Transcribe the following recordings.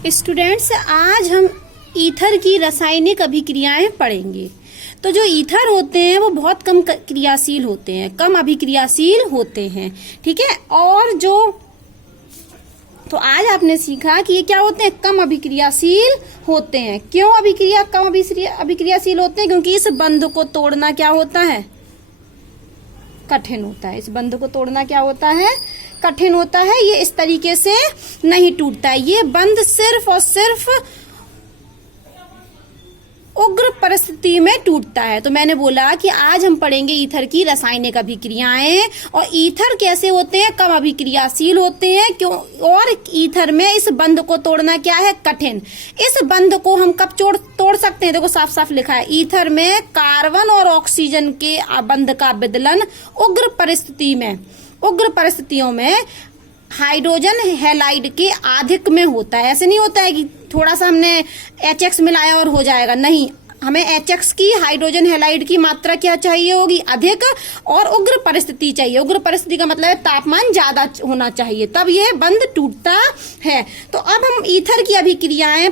Students, आज हम ether की रासायनिक अभिक्रियाएं पढ़ेंगे। तो जो ईथर होते हैं वो बहुत कम क्रियाशील होते हैं, कम अभिक्रियाशील होते हैं, ठीक है। और जो तो आज आपने सीखा कि ये क्या होते हैं, कम अभिक्रियाशील होते हैं। क्यों कम अभिक्रियाशील होते हैं? क्योंकि इस बंध को तोड़ना क्या होता है, कठिन होता है। इस बंध को तोड़ना क्या होता है, कठिन होता है। ये इस तरीके से नहीं टूटता है। ये बंध सिर्फ और सिर्फ उग्र परिस्थिति में टूटता है। तो मैंने बोला कि आज हम पढ़ेंगे ईथर की रासायनिक अभिक्रियाएं। और ईथर कैसे होते हैं, कम अभिक्रियाशील होते हैं। क्यों? और ईथर में इस बंध को तोड़ना क्या है, कठिन। इस बंध को हम कब तोड़ सकते हैं? देखो साफ साफ लिखा है, ईथर में कार्बन और ऑक्सीजन के बंध का विदलन उग्र परिस्थितियों में हाइड्रोजन हैलाइड के अधिक में होता है। ऐसे नहीं होता है कि थोड़ा सा हमने HX मिलाया और हो जाएगा, नहीं। हमें HX की, हाइड्रोजन हैलाइड की मात्रा क्या चाहिए होगी, अधिक। और उग्र परिस्थिति चाहिए। उग्र परिस्थिति का मतलब है तापमान ज्यादा होना चाहिए, तब यह बंध टूटता है। तो अब हम ईथर की अभिक्रियाएं,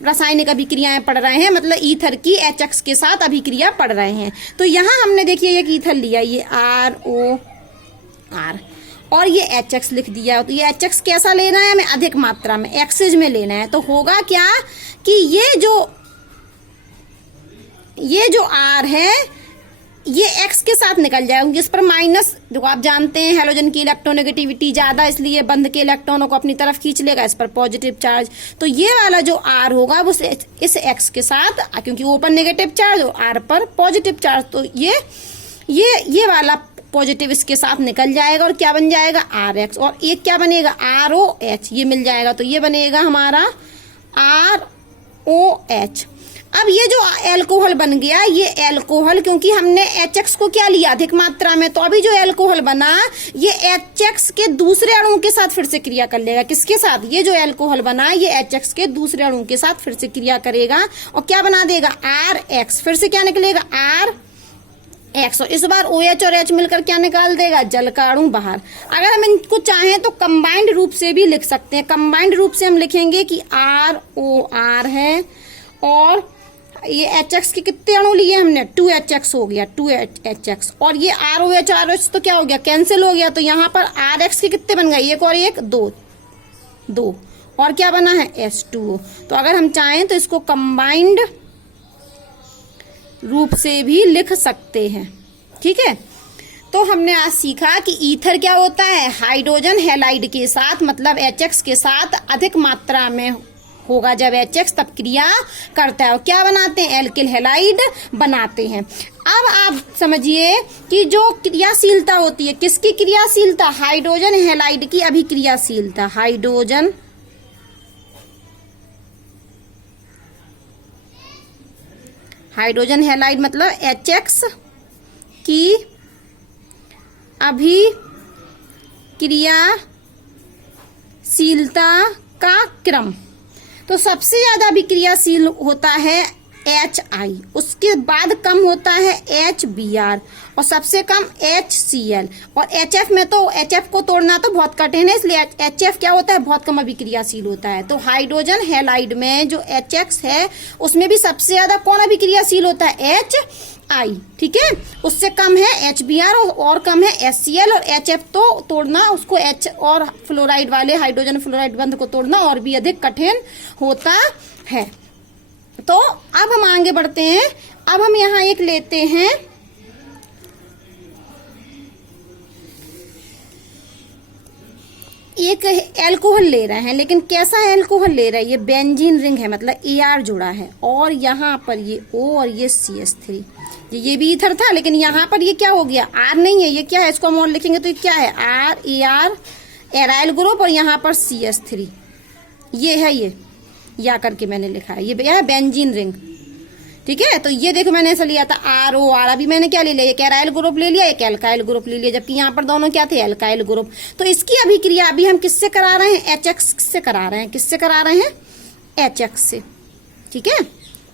रासायनिक अभिक्रियाएं पढ़ रहे हैं, मतलब ईथर की HX के साथ अभिक्रिया पढ़ रहे हैं। तो यहाँ हमने देखिए एक ईथर लिया, ये ROR, और ये HX लिख दिया। तो ये HX कैसा लेना है हमें, अधिक मात्रा में, एक्सेज में लेना है। तो होगा क्या कि ये जो R है ये X के साथ निकल जाएगा, जिस पर माइनस, जो आप जानते हैं हैलोजन की इलेक्ट्रोनेगेटिविटी ज्यादा, इसलिए बंध के इलेक्ट्रॉनों को अपनी तरफ खींच लेगा, इस पर पॉजिटिव चार्ज। तो ये वाला जो R होगा वो इस X के साथ, क्योंकि ओपन नेगेटिव चार्ज और R पर पॉजिटिव चार्ज, तो ये वाला पॉजिटिव इसके साथ निकल जाएगा और क्या बन जाएगा, RX। और एक क्या बनेगा, ROH, ये मिल जाएगा। तो ये बनेगा हमारा ROH। अब ये जो एल्कोहल बन गया, ये एल्कोहल, क्योंकि हमने HX को क्या लिया, अधिक मात्रा में, तो अभी जो एल्कोहल बना ये HX के दूसरे अणु के साथ फिर से क्रिया कर लेगा। किसके साथ? ये जो एल्कोहल बना ये HX के दूसरे अणु के साथ फिर से क्रिया करेगा और क्या बना देगा, RX। फिर से क्या निकलेगा, RX। और इस बार OH और H मिलकर क्या निकाल देगा, जल का अणु बाहर। अगर हम इनको चाहें तो कंबाइंड रूप से भी लिख सकते हैं। कंबाइंड रूप से हम लिखेंगे कि ROR है और ये HX के कितने अणु लिए हमने, 2HX हो गया, 2HX। और ये ROH ROH तो क्या हो गया, कैंसिल हो गया। तो यहाँ पर RX के कितने बन गए, एक और एक, दो। और क्या बना है, H2O। तो अगर हम चाहें तो इसको कंबाइंड रूप से भी लिख सकते हैं, ठीक है। तो हमने आज सीखा कि ईथर क्या होता है, हाइड्रोजन हैलाइड के साथ, मतलब HX के साथ अधिक मात्रा में होगा जब HX, तब क्रिया करता है और क्या बनाते हैं, एल्किल हैलाइड बनाते हैं। अब आप समझिए कि जो क्रियाशीलता होती है, किसकी क्रियाशीलता, हाइड्रोजन हैलाइड की अभिक्रियाशीलता। हाइड्रोजन हैलाइड मतलब HX की अभिक्रियाशीलता का क्रम। तो सबसे ज्यादा अभिक्रियाशील होता है HI, उसके बाद कम होता है HBr और सबसे कम HCl। और HF में तो, HF को तोड़ना तो बहुत कठिन है, इसलिए HF क्या होता है, बहुत कम अभिक्रियाशील होता है। तो हाइड्रोजन हैलाइड में जो HX है उसमें भी सबसे ज्यादा कौन अभिक्रियाशील होता है, HI, ठीक है। उससे कम है HBr और कम है HCl। और HF तो तोड़ना, उसको H और फ्लोराइड वाले हाइड्रोजन फ्लोराइड बंध को तोड़ना और भी अधिक कठिन होता है। तो अब हम आगे बढ़ते हैं। अब हम यहाँ एक लेते हैं, एक एल्कोहल ले रहे हैं, लेकिन कैसा एल्कोहल ले रहे हैं, ये बेंजीन रिंग है, मतलब AR जुड़ा है, और यहाँ पर ये O और ये CH3। ये भी ईथर था, लेकिन यहाँ पर ये क्या हो गया, R नहीं है, ये क्या है, इसको हम और लिखेंगे तो ये क्या है, RAR, एराइल ग्रुप, और यहाँ पर CH3, ये है, ये या करके मैंने लिखा है, ये है बेंजीन रिंग, ठीक है। तो ये देखो मैंने ऐसा लिया था ROR, अभी मैंने क्या ले लिया, एक एराइल ग्रुप ले लिया, एक एल्काइल ग्रुप ले लिया, जबकि यहाँ पर दोनों क्या थे, एल्काइल ग्रुप। तो इसकी अभिक्रिया अभी हम किससे करा रहे हैं, HX से करा रहे हैं। किससे करा रहे हैं, HX से, ठीक है।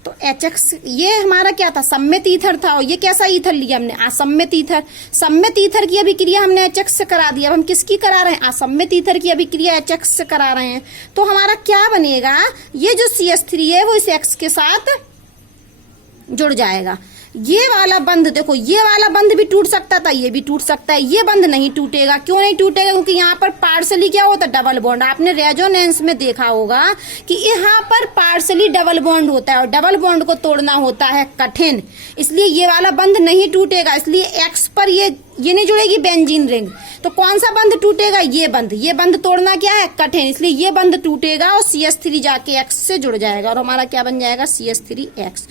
तो HX ये हमारा क्या था, सम्मित ईथर था, और ये कैसा ईथर लिया हमने, असम्मित ईथर। सम्मित ईथर की अभिक्रिया हमने HX से करा दिया। अब हम किसकी करा रहे हैं, असम्मित ईथर की अभिक्रिया HX से करा रहे हैं। तो हमारा क्या बनेगा, ये जो CH3 है वो इस X के साथ जुड़ जाएगा। ये वाला बंध देखो, ये वाला बंध भी टूट सकता था, ये भी टूट सकता है, ये बंध नहीं टूटेगा। क्यों नहीं टूटेगा, क्योंकि यहाँ पर पार्सली क्या होता है, डबल बॉन्ड। आपने रेजोनेंस में देखा होगा कि यहाँ पर पार्सली डबल बॉन्ड होता है, और डबल बॉन्ड को तोड़ना होता है कठिन, इसलिए ये वाला बंध नहीं टूटेगा। इसलिए एक्स पर ये नहीं जुड़ेगी बेंजीन रिंग। तो कौन सा बंध टूटेगा, ये बंध तोड़ना क्या है, कठिन, इसलिए ये बंध टूटेगा और CH3 जाके X से जुड़ जाएगा, और हमारा क्या बन जाएगा, CH3X।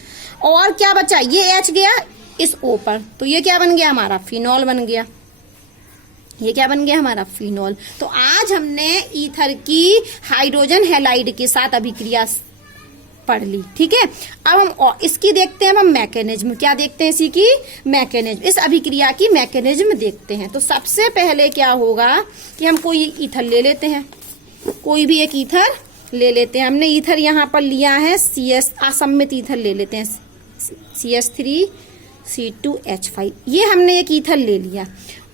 और क्या बचा, ये H गया इस O पर, तो ये क्या बन गया, हमारा फिनॉल बन गया। ये क्या बन गया, हमारा फिनॉल। तो आज हमने ईथर की हाइड्रोजन हैलाइड के साथ अभिक्रिया पढ़ ली, ठीक है। अब हम इसकी देखते हैं, हम मैकेनिज्म क्या देखते हैं, इसी की मैकेनिज्म, इस अभिक्रिया की मैकेनिज्म देखते हैं। तो सबसे पहले क्या होगा कि हम कोई ईथर ले लेते हैं, कोई भी एक ईथर ले लेते हैं। हमने ईथर यहाँ पर लिया है CS, असम्मित ईथर ले लेते हैं, CH3C2H5। ये हमने एक ईथर ले लिया,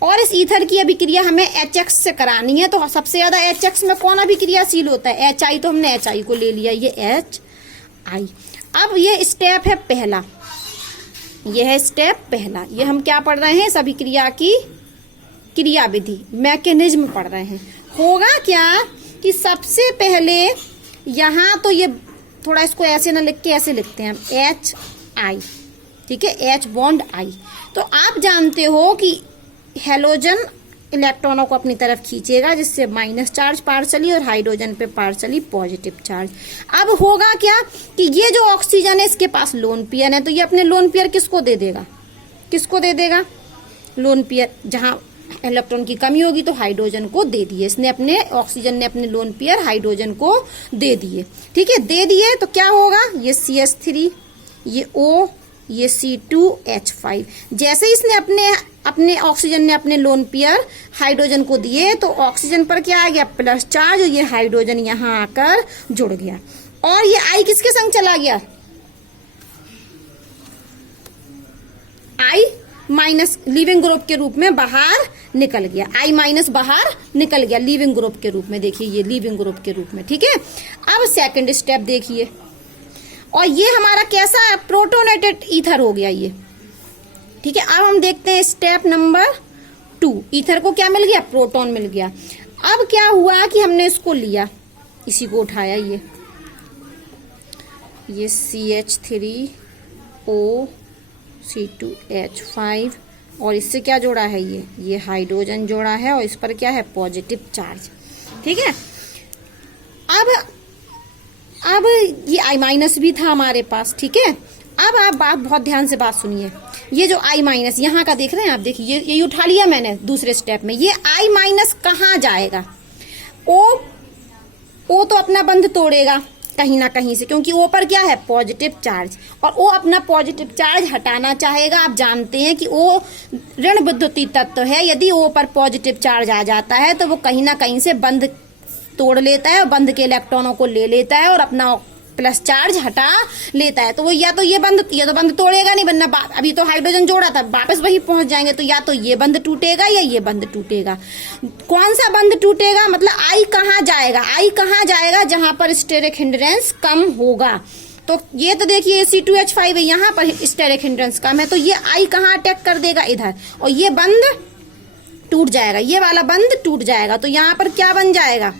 और इस ईथर की अभिक्रिया हमें HX से करानी है। तो सबसे ज्यादा HX में कौन अभिक्रियाशील होता है, HI। तो हमने HI को ले लिया, ये HI। अब ये स्टेप है पहला, ये है स्टेप पहला। ये हम क्या पढ़ रहे हैं, इस अभिक्रिया की क्रियाविधि, मैकेनिज्म पढ़ रहे हैं। होगा क्या कि सबसे पहले यहाँ तो ये थोड़ा इसको ऐसे ना लिख के ऐसे लिखते हैं HI, ठीक है, H बॉन्ड I। तो आप जानते हो कि हैलोजन इलेक्ट्रॉनों को अपनी तरफ खींचेगा, जिससे माइनस चार्ज पार्सली और हाइड्रोजन पे पार्सली पॉजिटिव चार्ज। अब होगा क्या कि ये जो ऑक्सीजन है इसके पास लोन पेयर है, तो ये अपने लोन पेयर किसको दे देगा, किसको दे देगा, लोन पेयर। जहां इलेक्ट्रॉन की कमी होगी तो हाइड्रोजन को दे दिए, इसने अपने ऑक्सीजन ने अपने लोन पेयर हाइड्रोजन को दे दिए, ठीक है, दे दिए। तो क्या होगा, ये CH3, ये O, ये C2H5। जैसे इसने अपने ऑक्सीजन ने अपने लोन पेयर हाइड्रोजन को दिए, तो ऑक्सीजन पर क्या आ गया, प्लस चार्ज, और ये हाइड्रोजन यहाँ आकर जुड़ गया। और ये I किसके संग चला गया, I माइनस लिविंग ग्रुप के रूप में बाहर निकल गया, I माइनस बाहर निकल गया लिविंग ग्रुप के रूप में। देखिए ये लिविंग ग्रुप के रूप में, ठीक है। अब सेकंड स्टेप देखिए, और ये हमारा कैसा प्रोटोनेटेड ईथर हो गया ये, ठीक है। अब हम देखते हैं स्टेप नंबर 2। ईथर को क्या मिल गया, प्रोटॉन मिल गया। अब क्या हुआ कि हमने इसको लिया, इसी को उठाया, ये CH3O C2H5, और इससे क्या जोड़ा है, ये हाइड्रोजन जोड़ा है, और इस पर क्या है, पॉजिटिव चार्ज, ठीक है। अब ये I माइनस भी था हमारे पास, ठीक है। अब आप बहुत ध्यान से बात सुनिए, ये जो I माइनस यहाँ का देख रहे हैं आप, देखिए ये उठा लिया मैंने दूसरे स्टेप में। ये I माइनस कहाँ जाएगा, O तो अपना बंध तोड़ेगा कहीं ना कहीं से, क्योंकि O पर क्या है, पॉजिटिव चार्ज, और O अपना पॉजिटिव चार्ज हटाना चाहेगा। आप जानते हैं कि O ऋण विद्युतीय तत्व है, यदि O पर पॉजिटिव चार्ज आ जाता है तो वो कहीं ना कहीं से बंध तोड़ लेता है, और बंध के इलेक्ट्रॉनों को ले लेता है और अपना प्लस चार्ज हटा लेता है। तो वो या तो ये तो बंध तोड़ेगा नहीं, वरना अभी तो हाइड्रोजन जोड़ा था, वापस वही पहुंच जाएंगे। तो या तो ये बंध टूटेगा या ये बंध टूटेगा। कौन सा बंध टूटेगा, मतलब I कहाँ जाएगा, I कहाँ जाएगा, जहां पर स्टेरिक हिंड्रेंस कम होगा। तो ये तो देखिए C2H5 है, यहाँ पर स्टेरिक हिंड्रेंस कम है, तो ये I कहाँ अटैक कर देगा, इधर, और ये बंध टूट जाएगा, ये वाला बंध टूट जाएगा। तो यहाँ पर क्या बन जाएगा,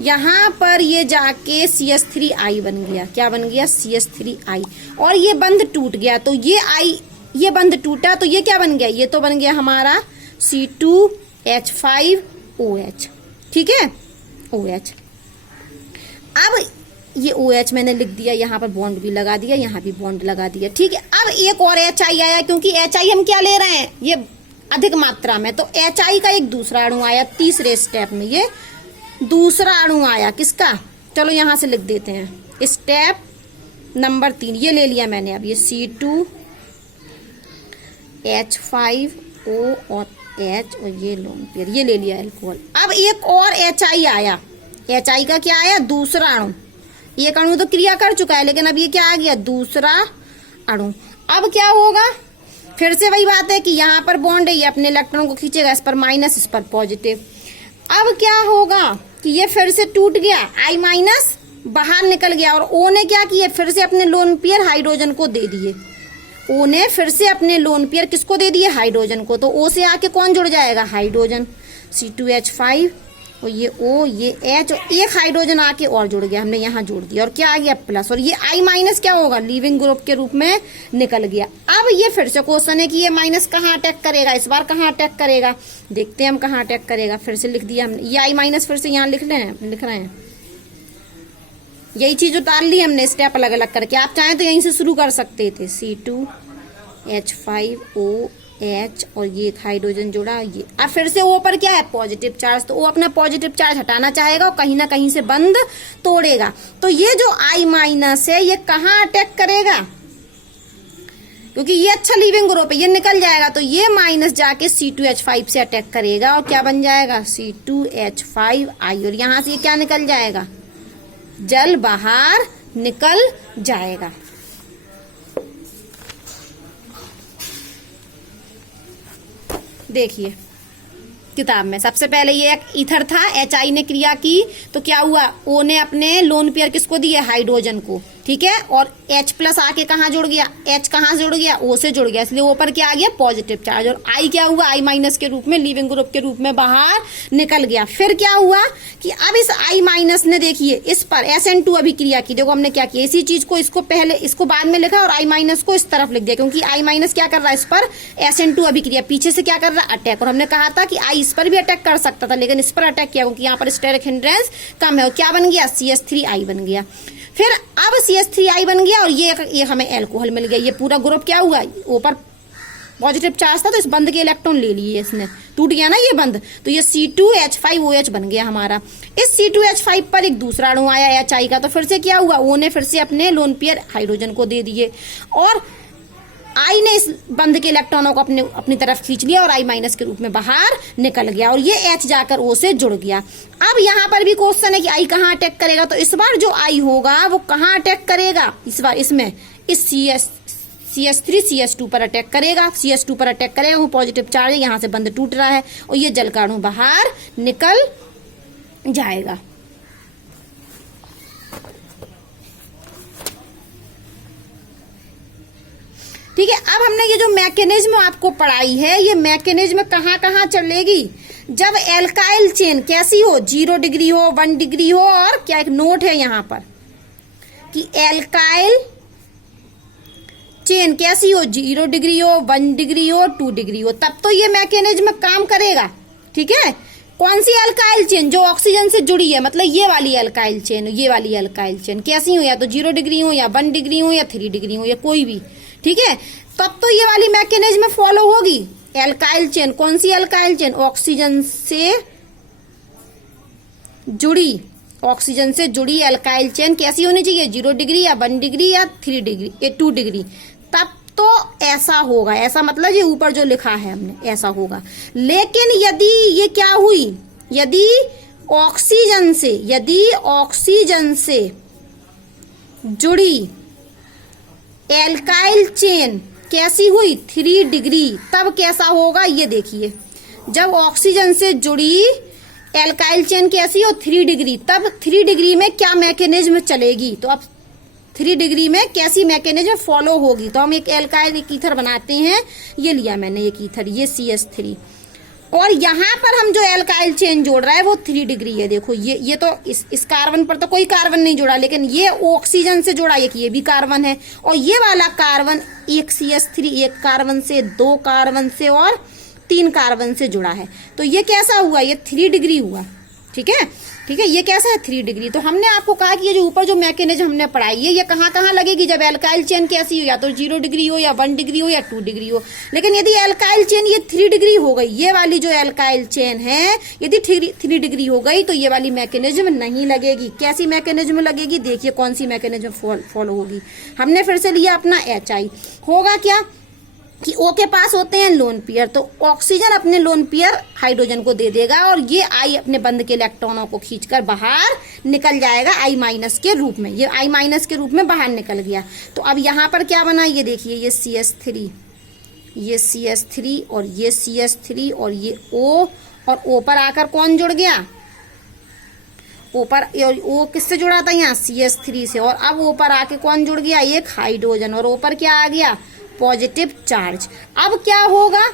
यहाँ पर ये जाके CH3I बन गया, क्या बन गया, CH3I, और ये बंध टूट गया। तो ये बंध टूटा, तो ये क्या बन गया, ये तो बन गया हमारा C2H5OH, ठीक है, OH। अब ये OH मैंने लिख दिया, यहाँ पर बॉन्ड भी लगा दिया, यहाँ भी बॉन्ड लगा दिया, ठीक है। अब एक और HI आया, क्योंकि HI हम क्या ले रहे हैं, ये अधिक मात्रा में, तो HI का एक दूसरा अणु आया तीसरे स्टेप में। ये दूसरा अणु आया किसका, चलो यहां से लिख देते हैं, स्टेप नंबर 3 ये ले लिया मैंने। अब ये C2H5O और H, और ये लोन पेयर, ये ले लिया अल्कोहल। अब एक और HI आया, HI का क्या आया, दूसरा अणु, एक अणु तो क्रिया कर चुका है, लेकिन अब ये क्या आ गया, दूसरा अणु। अब क्या होगा, फिर से वही बात है कि यहाँ पर बॉन्ड है, ये अपने इलेक्ट्रॉन को खींचेगा, इस पर माइनस, इस पर पॉजिटिव। अब क्या होगा कि ये फिर से टूट गया, I माइनस बाहर निकल गया, और O ने क्या किया, फिर से अपने लोन पेयर हाइड्रोजन को दे दिए। O ने फिर से अपने लोन पेयर किसको दे दिए, हाइड्रोजन को। तो O से आके कौन जुड़ जाएगा, हाइड्रोजन, C2H5, और ये O, ये H, और एक हाइड्रोजन आके और जुड़ गया, हमने यहाँ जोड़ दिया, और क्या आ गया, प्लस, और ये I माइनस क्या होगा, लीविंग ग्रुप के रूप में निकल गया। अब ये फिर से क्वेश्चन है कि ये माइनस कहाँ अटैक करेगा, इस बार कहाँ अटैक करेगा, देखते हैं हम कहाँ अटैक करेगा। फिर से लिख दिया हमने, ये I माइनस फिर से यहाँ लिख रहे हैं, यही चीज उतार ली हमने स्टेप अलग अलग करके। आप चाहें तो यहीं से शुरू कर सकते थे, C2H5OH, और ये एक हाइड्रोजन जोड़ा, ये अब फिर से O पर क्या है, पॉजिटिव चार्ज, तो वो अपना पॉजिटिव चार्ज हटाना चाहेगा और कहीं ना कहीं से बंद तोड़ेगा। तो ये जो I माइनस है ये कहाँ अटैक करेगा, क्योंकि ये अच्छा लीविंग ग्रुप है, ये निकल जाएगा, तो ये माइनस जाके C2H5 से अटैक करेगा, और क्या बन जाएगा, C2H5I, और यहां से ये क्या निकल जाएगा, जल बाहर निकल जाएगा। देखिए किताब में सबसे पहले ये एक ईथर था, HI ने क्रिया की, तो क्या हुआ, O ने अपने लोन पेयर किसको दिए, हाइड्रोजन को, ठीक है, और H प्लस आके कहाँ जुड़ गया, H कहाँ जुड़ गया, O से जुड़ गया, इसलिए O पर क्या आ गया, पॉजिटिव चार्ज, और I क्या हुआ, I माइनस के रूप में, लीविंग ग्रुप के रूप में बाहर निकल गया। फिर क्या हुआ कि अब इस I माइनस ने देखिए इस पर SN2 अभी क्रिया की, देखो हमने क्या किया, इसी चीज को इसको पहले, इसको बाद में लिखा, और I माइनस को इस तरफ लिख दिया, क्योंकि I माइनस क्या कर रहा है, इस पर SN2 अभी क्रिया, पीछे से क्या कर रहा है, अटैक, और हमने कहा था कि I इस पर भी अटैक कर सकता था, लेकिन इस पर अटैक किया क्योंकि यहाँ पर स्टेरिक हिंड्रेंस कम है, और क्या बन गया, CH3I बन गया। फिर अब CH3I बन गया, और ये हमें एल्कोहल मिल गया। ये पूरा ग्रुप क्या हुआ, ऊपर पॉजिटिव चार्ज था, तो इस बंद के इलेक्ट्रॉन ले लिए, इसने टूट गया ना ये बंद, तो ये C2H5OH बन गया हमारा। इस C2H5 पर एक दूसरा अणु आया HI का, तो फिर से क्या हुआ, O ने फिर से अपने लोन पेयर हाइड्रोजन को दे दिए, और I ने इस बंद के इलेक्ट्रॉनों को अपनी तरफ खींच लिया, और I माइनस के रूप में बाहर निकल गया, और ये H जाकर O से जुड़ गया। अब यहाँ पर भी क्वेश्चन है कि I कहाँ अटैक करेगा, तो इस बार जो I होगा वो कहाँ अटैक करेगा, इस बार इसमें इस CH3CH2 पर अटैक करेगा, CH2 पर अटैक करेगा, वो पॉजिटिव चार्ज है, यहाँ से बंद टूट रहा है, और ये जल का अणु बाहर निकल जाएगा। ठीक है, अब हमने ये जो मैकेनिज्म आपको पढ़ाई है, ये मैकेनिज्म कहाँ कहाँ चलेगी, जब एल्काइल चेन कैसी हो, 0 डिग्री हो, 1 डिग्री हो, और क्या एक नोट है यहाँ पर कि एल्काइल चेन कैसी हो, 0 डिग्री हो, 1 डिग्री हो, 2 डिग्री हो, तब तो ये मैकेनिज्म काम करेगा। ठीक है, कौन सी एल्काइल चेन, जो ऑक्सीजन से जुड़ी है, मतलब ये वाली एल्काइल चेन, ये वाली एल्काइल चेन कैसी हो, या तो 0 डिग्री हो, या 1 डिग्री हो, या 3 डिग्री हो, या कोई भी, ठीक है, तब तो ये वाली मैकेनिज्म फॉलो होगी। एल्काइल चेन, कौन सी एल्काइल चेन, ऑक्सीजन से जुड़ी, ऑक्सीजन से जुड़ी एल्काइल चेन कैसी होनी चाहिए, 0 डिग्री या 1 डिग्री या 3 डिग्री या 2 डिग्री, तब तो ऐसा होगा, ऐसा मतलब ये ऊपर जो लिखा है हमने ऐसा होगा। लेकिन यदि ये क्या हुई, यदि ऑक्सीजन से जुड़ी एल्काइल चेन कैसी हुई, 3 डिग्री, तब कैसा होगा ये देखिए, जब ऑक्सीजन से जुड़ी एल्काइल चेन कैसी हो, 3 डिग्री, तब 3 डिग्री में क्या मैकेनिज्म चलेगी, तो अब 3 डिग्री में कैसी मैकेनिज्म फॉलो होगी, तो हम एक एल्काइल एक ईथर बनाते हैं, ये लिया मैंने एक ईथर, ये CH3, और यहाँ पर हम जो एल्काइल चेन जोड़ रहा है वो 3 डिग्री है। देखो ये तो इस कार्बन पर तो कोई कार्बन नहीं जोड़ा, लेकिन ये ऑक्सीजन से जोड़ा, एक ये भी कार्बन है, और ये वाला कार्बन एक CH3 एक कार्बन से, 2 कार्बन से और 3 कार्बन से जुड़ा है, तो ये कैसा हुआ, ये 3 डिग्री हुआ। ठीक है, ठीक है, ये कैसा है, 3 डिग्री। तो हमने आपको कहा कि ये जो ऊपर जो मैकेनिज्म हमने पढ़ाई है, ये कहाँ कहाँ लगेगी, जब एल्काइल चेन कैसी हो, या तो 0 डिग्री हो, या 1 डिग्री हो, या 2 डिग्री हो। लेकिन यदि एल्काइल चेन ये 3 डिग्री हो गई, ये वाली जो एल्काइल चेन है यदि 3 डिग्री हो गई, तो ये वाली मैकेनिज्म नहीं लगेगी। कैसी मैकेनिज्म लगेगी, देखिए कौन सी मैकेनिज्म फॉलो होगी। हमने फिर से लिया अपना HI, होगा क्या, कि O के पास होते हैं लोन पेयर, तो ऑक्सीजन अपने लोन पेयर हाइड्रोजन को दे देगा और ये I अपने बंद के इलेक्ट्रॉनों को खींचकर बाहर निकल जाएगा I माइनस के रूप में। ये I माइनस के रूप में बाहर निकल गया। तो अब यहाँ पर क्या बना, ये देखिए, ये CH3, ये CH3 और ये CH3 और ये O, और O पर आकर कौन जुड़ गया, O पर, और O किससे जुड़ा था यहाँ, CH3 से, और अब O पर आके कौन जुड़ गया, एक हाइड्रोजन, और O पर क्या आ गया, पॉजिटिव चार्ज। अब क्या होगा,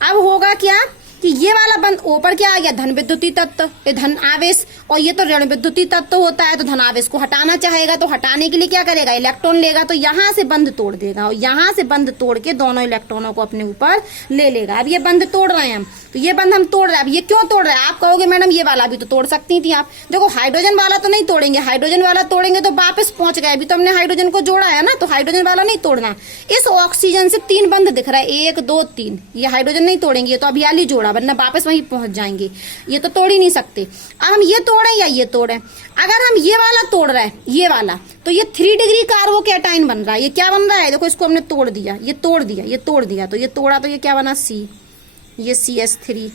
अब होगा क्या कि ये वाला बंद O पर क्या आ गया, धन विद्युतीय तत्व, ये धन आवेश, और ये तो ऋण विद्युतीय तत्व होता है, तो धन आवेश को हटाना चाहेगा, तो हटाने के लिए क्या करेगा, इलेक्ट्रॉन लेगा, तो यहाँ से बंद तोड़ देगा, और यहाँ से बंद तोड़ के दोनों इलेक्ट्रॉनों को अपने ऊपर ले लेगा। अब ये बंद तोड़ रहे हैं हम, तो ये बंद हम तोड़ रहे हैं। अब ये क्यों तोड़ रहे हैं, आप कहोगे मैडम ये वाला भी तो तोड़ सकती थी आप। देखो हाइड्रोजन वाला तो नहीं तोड़ेंगे, हाइड्रोजन वाला तोड़ेंगे तो वापस पहुंच गए, अभी तो हमने हाइड्रोजन को जोड़ा है ना, तो हाइड्रोजन वाला नहीं तोड़ना। इस ऑक्सीजन से 3 बंद दिख रहा है, 1 2 3, ये हाइड्रोजन नहीं तोड़ेंगे, ये तो अभी हाल ही जोड़ा, वरना वापस वहीं पहुंच जाएंगे, ये तो तोड़ ही नहीं सकते। अब हम ये तोड़े या ये तोड़े, अगर हम ये वाला तोड़ रहे हैं, ये वाला, तो ये 3 डिग्री कार्बोकैटायन बन रहा है। ये क्या बन रहा है, देखो इसको हमने तोड़ दिया, ये तोड़ दिया, ये तोड़ दिया, तो ये तोड़ा, तो ये क्या बना, C, ये CH3,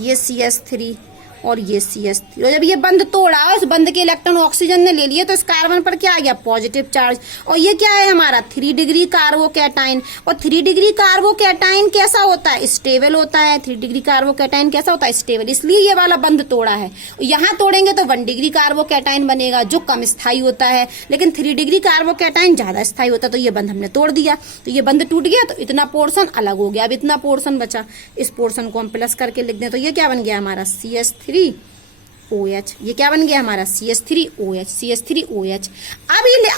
ये CH3 और ये CH3। और जब ये बंद तोड़ा, इस बंद के इलेक्ट्रॉन ऑक्सीजन ने ले लिए, तो इस कार्बन पर क्या आ गया, पॉजिटिव चार्ज। और ये क्या है हमारा, 3 डिग्री कार्बोकैटायन। और 3 डिग्री कार्बोकैटायन कैसा होता है, स्टेबल होता है। 3 डिग्री कार्बोकैटायन कैसा होता है, स्टेबल, इसलिए ये वाला बंद तोड़ा है। यहाँ तोड़ेंगे तो 1 डिग्री कार्बोकैटायन बनेगा, जो कम स्थायी होता है, लेकिन 3 डिग्री कार्बोकैटायन ज्यादा स्थायी होता है। तो ये बंद हमने तोड़ दिया, तो ये बंद टूट गया, तो इतना पोर्शन अलग हो गया। अब इतना पोर्शन बचा, इस पोर्शन को हम प्लस करके लिख दें, तो ये क्या बन गया हमारा, CH3OH। ये क्या बन गया हमारा, CH3OH, CH3OH।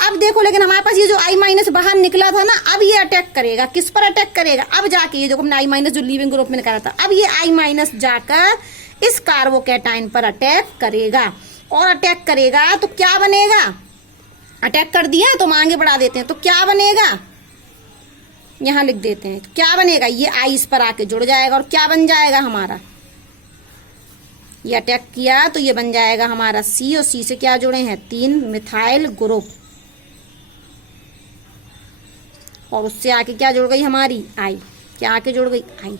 अब देखो, लेकिन हमारे पास ये जो I माइनस बाहर निकला था ना, अब ये अटैक करेगा, किस पर अटैक करेगा, अब जाके ये जो हमने I माइनस जो लीविंग ग्रुप में करा था, अब ये I माइनस जाकर इस कार्बोकैटायन पर अटैक करेगा, और अटैक करेगा तो क्या बनेगा, अटैक कर दिया तो हम आगे बढ़ा देते हैं, तो क्या बनेगा, यहां लिख देते हैं, तो क्या बनेगा, ये I इस पर आके जुड़ जाएगा, और क्या बन जाएगा हमारा, ये अटैक किया तो ये बन जाएगा हमारा C, और C से क्या जुड़े हैं, 3 मिथाइल ग्रुप, और उससे आके क्या जुड़ गई हमारी I, क्या आके जुड़ गई I।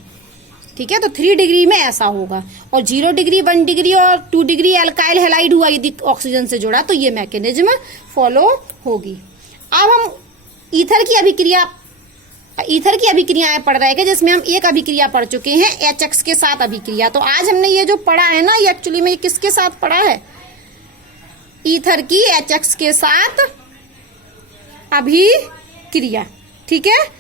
ठीक है, तो 3 डिग्री में ऐसा होगा, और 0 डिग्री 1 डिग्री और 2 डिग्री एल्काइल हैलाइड हुआ यदि ऑक्सीजन से जुड़ा, तो ये मैकेनिज्म फॉलो होगी। अब हम ईथर की अभिक्रियाएं पढ़ रहे थे, जिसमें हम एक अभिक्रिया पढ़ चुके हैं, HX के साथ अभिक्रिया। तो आज हमने ये जो पढ़ा है ना, ये एक्चुअली में किसके साथ पढ़ा है, ईथर की HX के साथ अभिक्रिया। ठीक है,